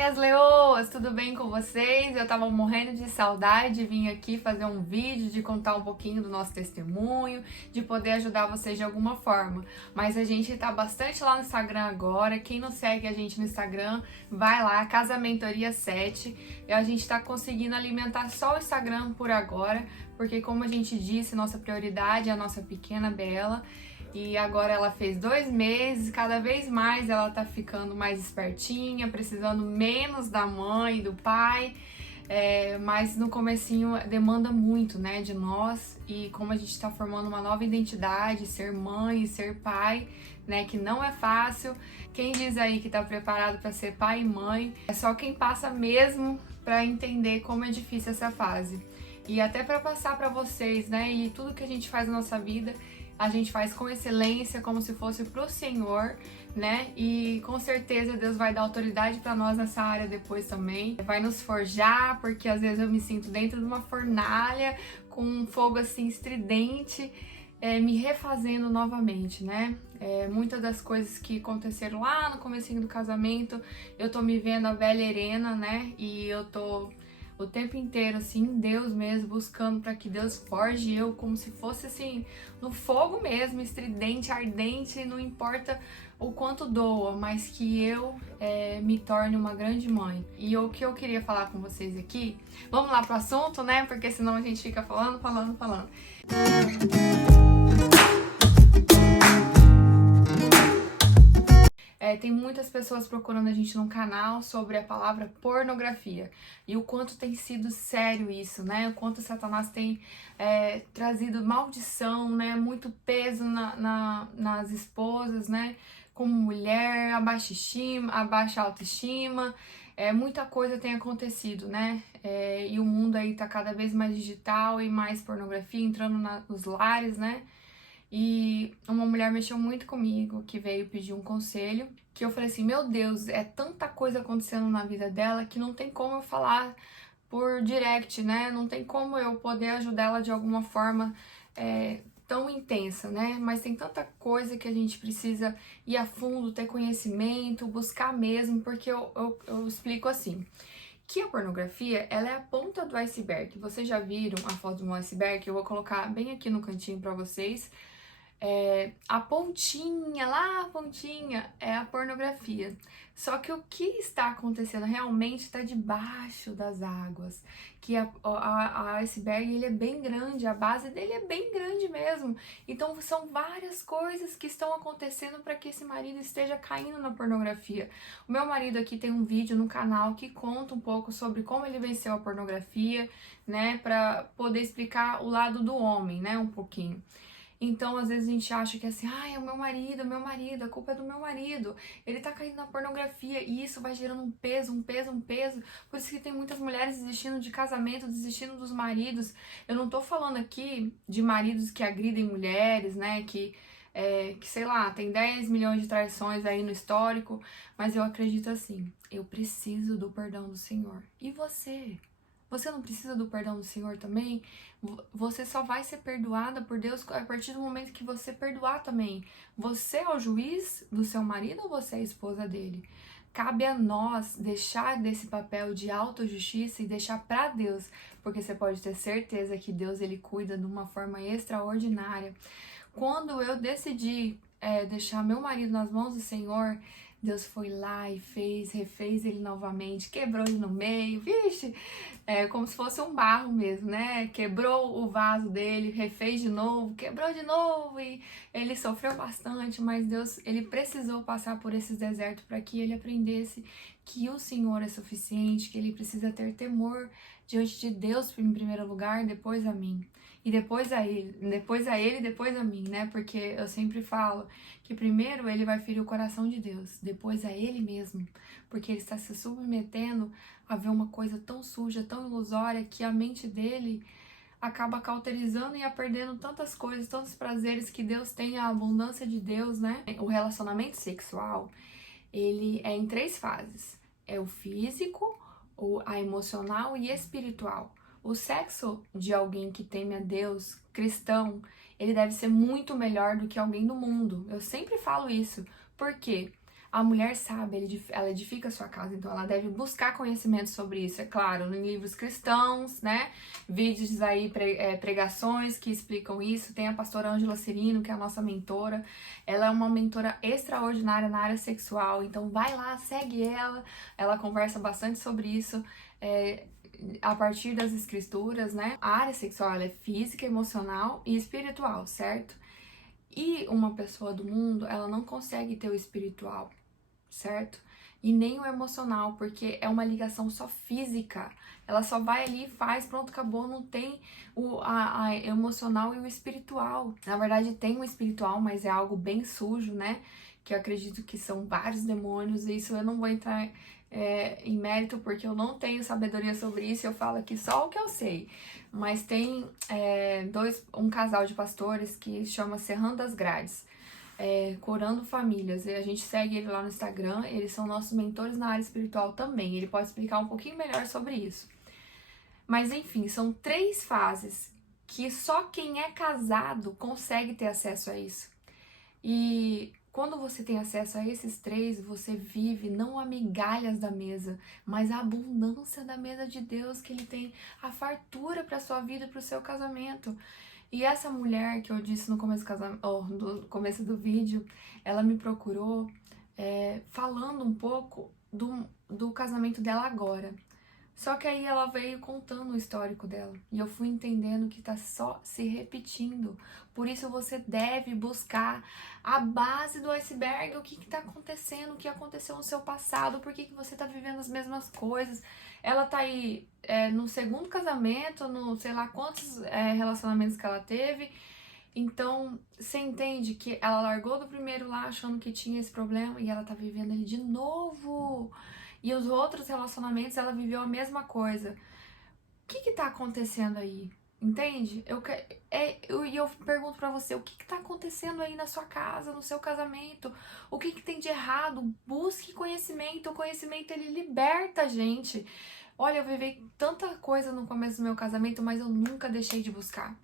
minhas leoas, tudo bem com vocês? Eu tava morrendo de saudade de vir aqui fazer um vídeo, de contar um pouquinho do nosso testemunho, de poder ajudar vocês de alguma forma. Mas a gente tá bastante lá no Instagram agora. Quem não segue a gente no Instagram, vai lá, Casamentoria 7. E a gente tá conseguindo alimentar só o Instagram por agora, porque como a gente disse, nossa prioridade é a nossa pequena Bela. E agora ela fez 2 meses, cada vez mais ela tá ficando mais espertinha, precisando menos da mãe e do pai, mas no comecinho demanda muito, né, de nós. E como a gente tá formando uma nova identidade, ser mãe e ser pai, né, que não é fácil. Quem diz aí que tá preparado para ser pai e mãe, é só quem passa mesmo para entender como é difícil essa fase. E até para passar para vocês, né, e tudo que a gente faz na nossa vida, a gente faz com excelência, como se fosse pro Senhor, né? E com certeza Deus vai dar autoridade para nós nessa área depois também. Vai nos forjar, porque às vezes eu me sinto dentro de uma fornalha com um fogo assim estridente, me refazendo novamente, né? Muitas das coisas que aconteceram lá no comecinho do casamento, eu tô me vendo a velha Helena, né? E eu tô o tempo inteiro, assim, em Deus mesmo, buscando para que Deus forge eu como se fosse, assim, no fogo mesmo, estridente, ardente, não importa o quanto doa, mas que eu me torne uma grande mãe. E o que eu queria falar com vocês aqui, vamos lá pro assunto, né? Porque senão a gente fica falando. Tem muitas pessoas procurando a gente no canal sobre a palavra pornografia e o quanto tem sido sério isso, né? O quanto Satanás tem trazido maldição, né? Muito peso nas esposas, né? Como mulher, a baixa autoestima, muita coisa tem acontecido, né? E o mundo aí tá cada vez mais digital e mais pornografia entrando nos lares, né? E uma mulher mexeu muito comigo, que veio pedir um conselho, que eu falei assim, meu Deus, é tanta coisa acontecendo na vida dela que não tem como eu falar por direct, né? Não tem como eu poder ajudar ela de alguma forma tão intensa, né? Mas tem tanta coisa que a gente precisa ir a fundo, ter conhecimento, buscar mesmo, porque eu explico assim, que a pornografia, ela é a ponta do iceberg. Vocês já viram a foto de um iceberg? Eu vou colocar bem aqui no cantinho pra vocês. A pontinha, lá a pontinha, é a pornografia. Só que o que está acontecendo realmente está debaixo das águas. Que a iceberg, ele é bem grande, a base dele é bem grande mesmo. Então são várias coisas que estão acontecendo para que esse marido esteja caindo na pornografia. O meu marido aqui tem um vídeo no canal que conta um pouco sobre como ele venceu a pornografia, né, para poder explicar o lado do homem, né, um pouquinho. Então, às vezes a gente acha que é assim, é o meu marido, a culpa é do meu marido, ele tá caindo na pornografia e isso vai gerando um peso. Por isso que tem muitas mulheres desistindo de casamento, desistindo dos maridos. Eu não tô falando aqui de maridos que agridem mulheres, né, que sei lá, tem 10 milhões de traições aí no histórico, mas eu acredito assim, eu preciso do perdão do Senhor. E você? Você não precisa do perdão do Senhor também? Você só vai ser perdoada por Deus a partir do momento que você perdoar também. Você é o juiz do seu marido ou você é a esposa dele? Cabe a nós deixar desse papel de autojustiça e deixar para Deus, porque você pode ter certeza que Deus, ele cuida de uma forma extraordinária. Quando eu decidi deixar meu marido nas mãos do Senhor, Deus foi lá e refez ele novamente, quebrou ele no meio, vixe, como se fosse um barro mesmo, né? Quebrou o vaso dele, refez de novo, quebrou de novo e ele sofreu bastante, mas Deus, ele precisou passar por esses desertos para que ele aprendesse que o Senhor é suficiente, que ele precisa ter temor diante de Deus em primeiro lugar, depois a mim. E depois a ele, depois a mim, né? Porque eu sempre falo que primeiro ele vai ferir o coração de Deus, depois a ele mesmo, porque ele está se submetendo a ver uma coisa tão suja, tão ilusória, que a mente dele acaba cauterizando e a perdendo tantas coisas, tantos prazeres que Deus tem, a abundância de Deus, né? O relacionamento sexual, ele é em 3 fases. É o físico, a emocional e espiritual. O sexo de alguém que teme a Deus, cristão, ele deve ser muito melhor do que alguém do mundo. Eu sempre falo isso. Por quê? A mulher sabe, ela edifica a sua casa, então ela deve buscar conhecimento sobre isso, é claro, em livros cristãos, né? Vídeos aí, pregações que explicam isso. Tem a pastora Ângela Cirino, que é a nossa mentora. Ela é uma mentora extraordinária na área sexual, então vai lá, segue ela. Ela conversa bastante sobre isso. A partir das escrituras, né? A área sexual ela é física, emocional e espiritual, certo? E uma pessoa do mundo, ela não consegue ter o espiritual, certo? E nem o emocional, porque é uma ligação só física. Ela só vai ali, faz, pronto, acabou, não tem a emocional e o espiritual. Na verdade, tem o espiritual, mas é algo bem sujo, né? Que eu acredito que são vários demônios, e isso eu não vou entrar em mérito, porque eu não tenho sabedoria sobre isso, eu falo aqui só o que eu sei. Mas tem um casal de pastores que chama Serrando das Grades. Corando Famílias, e a gente segue ele lá no Instagram, eles são nossos mentores na área espiritual também, ele pode explicar um pouquinho melhor sobre isso. Mas enfim, são 3 fases que só quem é casado consegue ter acesso a isso. E quando você tem acesso a esses 3, você vive não a migalhas da mesa, mas a abundância da mesa de Deus, que Ele tem a fartura para sua vida e para o seu casamento. E essa mulher que eu disse no começo do começo do vídeo, ela me procurou falando um pouco do casamento dela agora. Só que aí ela veio contando o histórico dela. E eu fui entendendo que tá só se repetindo. Por isso você deve buscar a base do iceberg, o que tá acontecendo, o que aconteceu no seu passado, por que você tá vivendo as mesmas coisas. Ela tá aí no segundo casamento, no sei lá quantos relacionamentos que ela teve. Então, você entende que ela largou do primeiro lá achando que tinha esse problema e ela tá vivendo ele de novo. E os outros relacionamentos ela viveu a mesma coisa. O que tá acontecendo aí? Entende? Eu pergunto pra você, o que tá acontecendo aí na sua casa, no seu casamento? O que tem de errado? Busque conhecimento. O conhecimento, ele liberta a gente. Olha, eu vivi tanta coisa no começo do meu casamento, mas eu nunca deixei de buscar.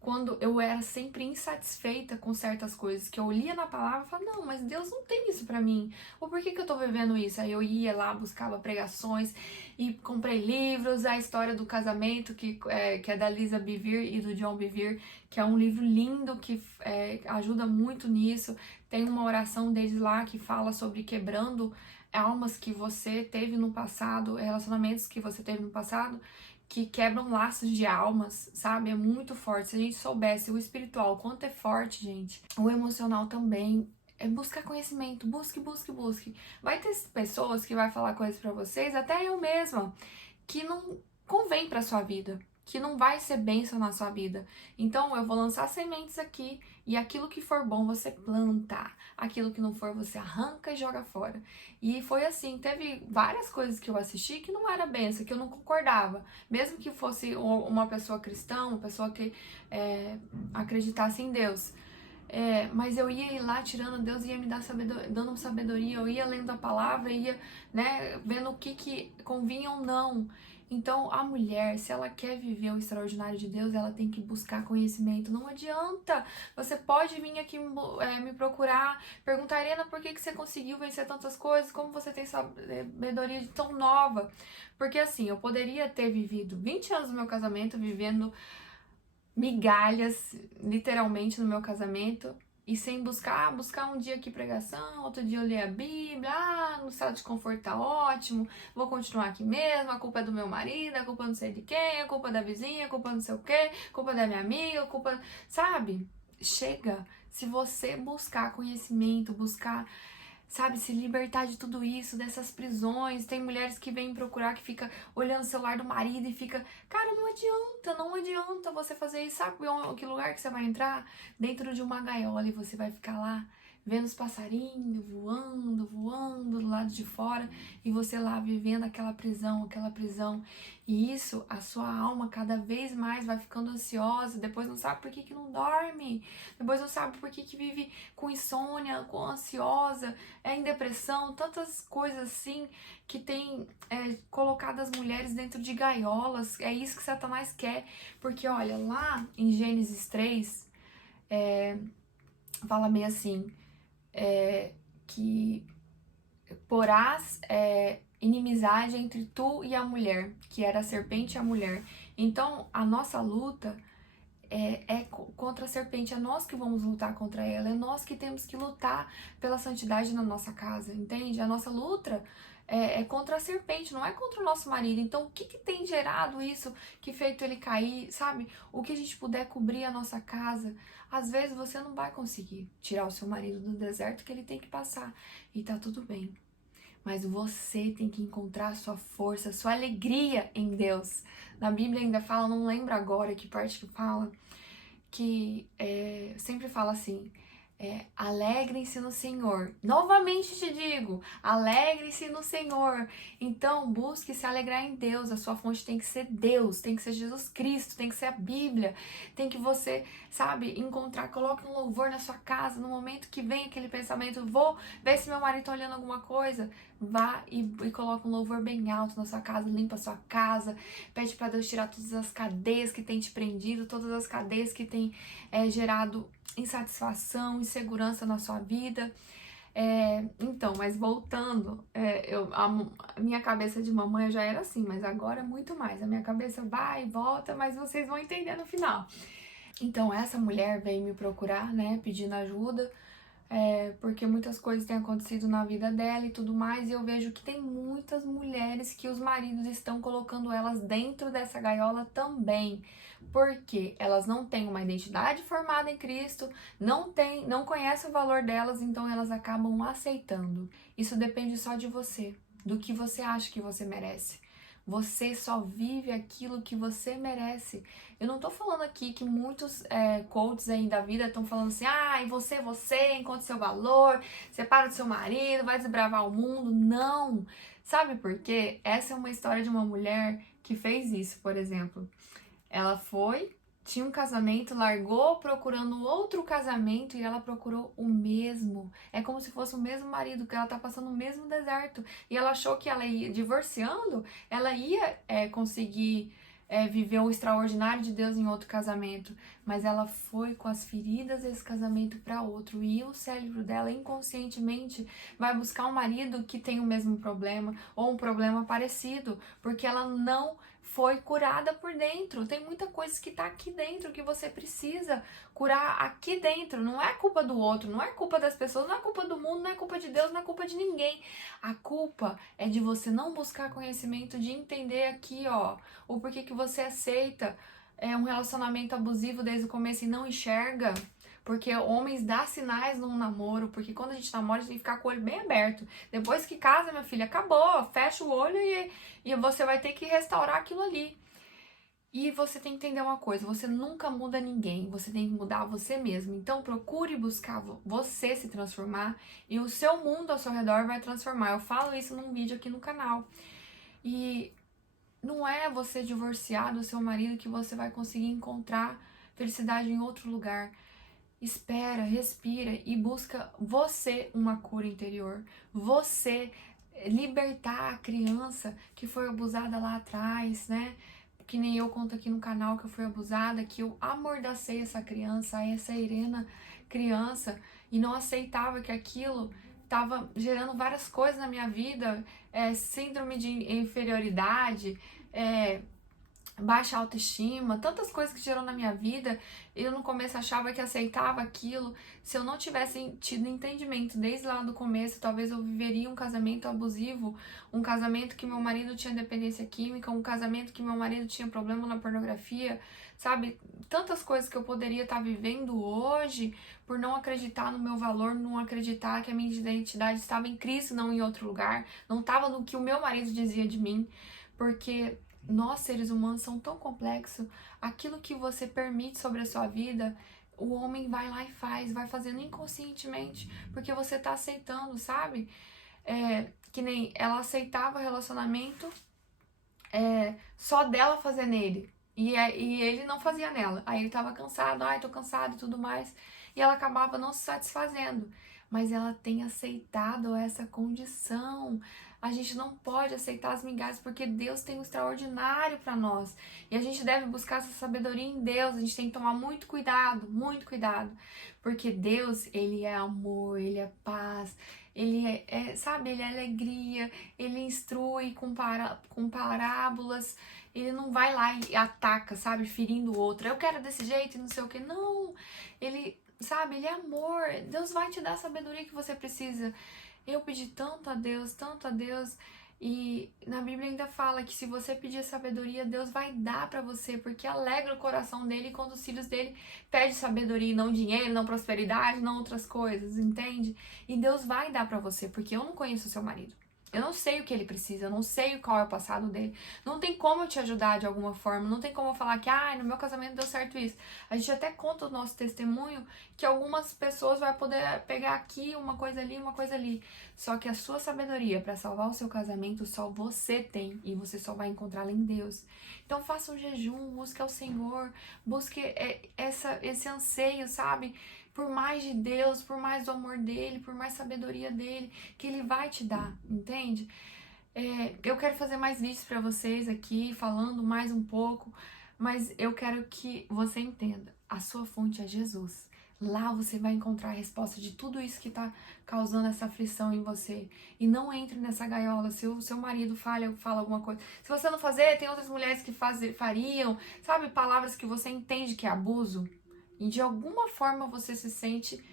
Quando eu era sempre insatisfeita com certas coisas, que eu lia na palavra e falava, não, mas Deus não tem isso pra mim. Ou por que eu tô vivendo isso? Aí eu ia lá, buscava pregações e comprei livros, a história do casamento, que é da Lisa Bevere e do John Bevere, que é um livro lindo, que ajuda muito nisso. Tem uma oração deles lá que fala sobre quebrando almas que você teve no passado, relacionamentos que você teve no passado, que quebram laços de almas, sabe? É muito forte. Se a gente soubesse o espiritual, o quanto é forte, gente, o emocional também. É buscar conhecimento, busque, busque, busque. Vai ter pessoas que vai falar coisas pra vocês, até eu mesma, que não convém pra sua vida, que não vai ser bênção na sua vida. Então eu vou lançar sementes aqui e aquilo que for bom você planta, aquilo que não for você arranca e joga fora. E foi assim, teve várias coisas que eu assisti que não era bênção, que eu não concordava. Mesmo que fosse uma pessoa cristã, uma pessoa que acreditasse em Deus. Mas eu ia ir lá tirando, Deus ia me dar dando sabedoria, eu ia lendo a palavra, ia vendo o que convinha ou não. Então, a mulher, se ela quer viver o extraordinário de Deus, ela tem que buscar conhecimento. Não adianta. Você pode vir aqui me procurar, perguntar, Arena, por que você conseguiu vencer tantas coisas? Como você tem sabedoria de tão nova? Porque assim, eu poderia ter vivido 20 anos do meu casamento, vivendo migalhas, literalmente, no meu casamento, e sem buscar um dia aqui pregação, outro dia eu ler a Bíblia, no estado de conforto tá ótimo, vou continuar aqui mesmo, a culpa é do meu marido, a culpa não sei de quem, a culpa é da vizinha, a culpa não sei o quê, a culpa é da minha amiga, a culpa... Sabe? Chega! Se você buscar conhecimento, buscar... Sabe, se libertar de tudo isso, dessas prisões. Tem mulheres que vêm procurar, que fica olhando o celular do marido e fica... Cara, não adianta você fazer isso. Sabe que lugar que você vai entrar? Dentro de uma gaiola e você vai ficar lá vendo os passarinhos voando do lado de fora e você lá vivendo aquela prisão. E isso, a sua alma cada vez mais vai ficando ansiosa, depois não sabe por que não dorme, depois não sabe por que vive com insônia, com ansiosa, em depressão, tantas coisas assim que tem colocado as mulheres dentro de gaiolas. É isso que Satanás quer, porque olha, lá em Gênesis 3, fala meio assim, que porás inimizade entre tu e a mulher, que era a serpente e a mulher. Então, a nossa luta contra a serpente, é nós que vamos lutar contra ela, é nós que temos que lutar pela santidade na nossa casa, entende? A nossa luta é contra a serpente, não é contra o nosso marido. Então, o que que tem gerado isso, que feito ele cair, sabe? O que a gente puder cobrir a nossa casa. Às vezes você não vai conseguir tirar o seu marido do deserto que ele tem que passar, e tá tudo bem. Mas você tem que encontrar sua força, sua alegria em Deus. Na Bíblia ainda fala, não lembro agora que parte que fala, que sempre fala assim, alegrem-se no Senhor. Novamente te digo, alegrem-se no Senhor. Então, busque se alegrar em Deus. A sua fonte tem que ser Deus, tem que ser Jesus Cristo, tem que ser a Bíblia. Tem que você, sabe, encontrar, coloque um louvor na sua casa. No momento que vem aquele pensamento, vou ver se meu marido tá olhando alguma coisa, vá e coloque um louvor bem alto na sua casa, limpa a sua casa, pede para Deus tirar todas as cadeias que tem te prendido, todas as cadeias que tem gerado insatisfação, insegurança na sua vida. Então, mas voltando, a minha cabeça de mamãe já era assim, mas agora é muito mais. A minha cabeça vai e volta, mas vocês vão entender no final. Então, essa mulher veio me procurar, né, pedindo ajuda, porque muitas coisas têm acontecido na vida dela e tudo mais, e eu vejo que tem muitas mulheres que os maridos estão colocando elas dentro dessa gaiola também, porque elas não têm uma identidade formada em Cristo, não conhecem o valor delas, então elas acabam aceitando. Isso depende só de você, do que você acha que você merece. Você só vive aquilo que você merece. Eu não tô falando aqui que muitos coaches aí da vida estão falando assim, e você, encontre seu valor, separa do seu marido, vai desbravar o mundo. Não! Sabe por quê? Essa é uma história de uma mulher que fez isso, por exemplo. Ela tinha um casamento, largou procurando outro casamento e ela procurou o mesmo. É como se fosse o mesmo marido, que ela tá passando o mesmo deserto. E ela achou que ela ia, divorciando, ela ia conseguir viver o extraordinário de Deus em outro casamento. Mas ela foi com as feridas desse casamento para outro. E o cérebro dela, inconscientemente, vai buscar um marido que tem o mesmo problema ou um problema parecido. Porque ela não foi curada por dentro. Tem muita coisa que tá aqui dentro que você precisa curar aqui dentro. Não é culpa do outro, não é culpa das pessoas, não é culpa do mundo, não é culpa de Deus, não é culpa de ninguém. A culpa é de você não buscar conhecimento, de entender aqui, ó, o porquê que você aceita um relacionamento abusivo desde o começo e não enxerga. Porque homens dão sinais num namoro, porque quando a gente namora, a gente tem que ficar com o olho bem aberto. Depois que casa, minha filha, acabou, fecha o olho e você vai ter que restaurar aquilo ali. E você tem que entender uma coisa, você nunca muda ninguém, você tem que mudar você mesmo. Então procure buscar você se transformar e o seu mundo ao seu redor vai transformar. Eu falo isso num vídeo aqui no canal. E não é você divorciar do seu marido que você vai conseguir encontrar felicidade em outro lugar. Espera, respira e busca você uma cura interior. Você libertar a criança que foi abusada lá atrás, né? Que nem eu conto aqui no canal que eu fui abusada, que eu amordacei essa criança, essa Irena criança, e não aceitava que aquilo estava gerando várias coisas na minha vida, síndrome de inferioridade, baixa autoestima, tantas coisas que gerou na minha vida. Eu no começo achava que aceitava aquilo. Se eu não tivesse tido entendimento desde lá do começo, talvez eu viveria um casamento abusivo, um casamento que meu marido tinha dependência química, um casamento que meu marido tinha problema na pornografia, sabe? Tantas coisas que eu poderia estar vivendo hoje por não acreditar no meu valor, não acreditar que a minha identidade estava em Cristo, não em outro lugar, não estava no que o meu marido dizia de mim, porque nós, seres humanos, são tão complexos. Aquilo que você permite sobre a sua vida, o homem vai lá e faz, vai fazendo inconscientemente, porque você tá aceitando, sabe? Que nem ela aceitava relacionamento só dela fazer nele. E ele não fazia nela. Aí ele tava cansado, tô cansado e tudo mais. E ela acabava não se satisfazendo. Mas ela tem aceitado essa condição. A gente não pode aceitar as migalhas porque Deus tem o extraordinário para nós. E a gente deve buscar essa sabedoria em Deus. A gente tem que tomar muito cuidado, muito cuidado. Porque Deus, Ele é amor, Ele é paz, ele sabe, ele é alegria, ele instrui com parábolas, ele não vai lá e ataca, sabe, ferindo o outro. Eu quero desse jeito e não sei o que. Não, ele, sabe, ele é amor. Deus vai te dar a sabedoria que você precisa. Eu pedi tanto a Deus, e na Bíblia ainda fala que se você pedir sabedoria, Deus vai dar pra você, porque alegra o coração dele quando os filhos dele pedem sabedoria, não dinheiro, não prosperidade, não outras coisas, entende? E Deus vai dar pra você, porque eu não conheço o seu marido. Eu não sei o que ele precisa, eu não sei qual é o passado dele. Não tem como eu te ajudar de alguma forma, não tem como eu falar que, no meu casamento deu certo isso. A gente até conta o nosso testemunho que algumas pessoas vão poder pegar aqui uma coisa ali, uma coisa ali. Só que a sua sabedoria para salvar o seu casamento só você tem e você só vai encontrá-la em Deus. Então faça um jejum, busque ao Senhor, busque esse anseio, sabe? Por mais de Deus, por mais do amor dele, por mais sabedoria dele, que ele vai te dar, entende? Eu quero fazer mais vídeos para vocês aqui, falando mais um pouco, mas eu quero que você entenda, a sua fonte é Jesus. Lá você vai encontrar a resposta de tudo isso que está causando essa aflição em você. E não entre nessa gaiola. Se o seu marido fala alguma coisa, se você não fazer, tem outras mulheres que fariam, sabe? Palavras que você entende que é abuso. E de alguma forma você se sente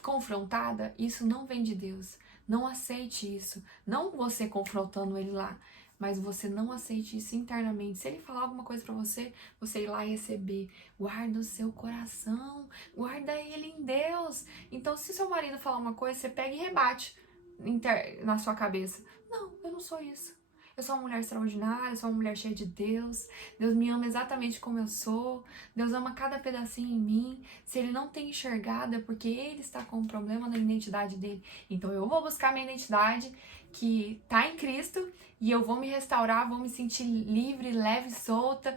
confrontada, isso não vem de Deus. Não aceite isso. Não você confrontando ele lá, mas você não aceite isso internamente. Se ele falar alguma coisa pra você, você ir lá e receber. Guarda o seu coração, guarda ele em Deus. Então, se seu marido falar uma coisa, você pega e rebate na sua cabeça. Não, eu não sou isso. Eu sou uma mulher extraordinária, eu sou uma mulher cheia de Deus. Deus me ama exatamente como eu sou. Deus ama cada pedacinho em mim. Se ele não tem enxergado, é porque ele está com um problema na identidade dele. Então eu vou buscar minha identidade, que está em Cristo, e eu vou me restaurar, vou me sentir livre, leve, solta,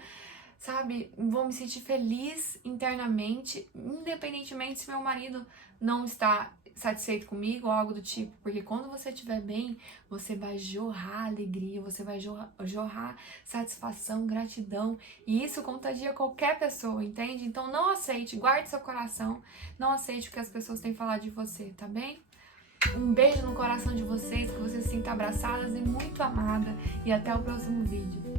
sabe? Vou me sentir feliz internamente, independentemente se meu marido não está satisfeito comigo ou algo do tipo, porque quando você estiver bem, você vai jorrar alegria, você vai jorrar satisfação, gratidão, e isso contagia qualquer pessoa, entende? Então não aceite, guarde seu coração, não aceite o que as pessoas têm falado de você, tá bem? Um beijo no coração de vocês, que vocês se sintam abraçadas e muito amadas, e até o próximo vídeo.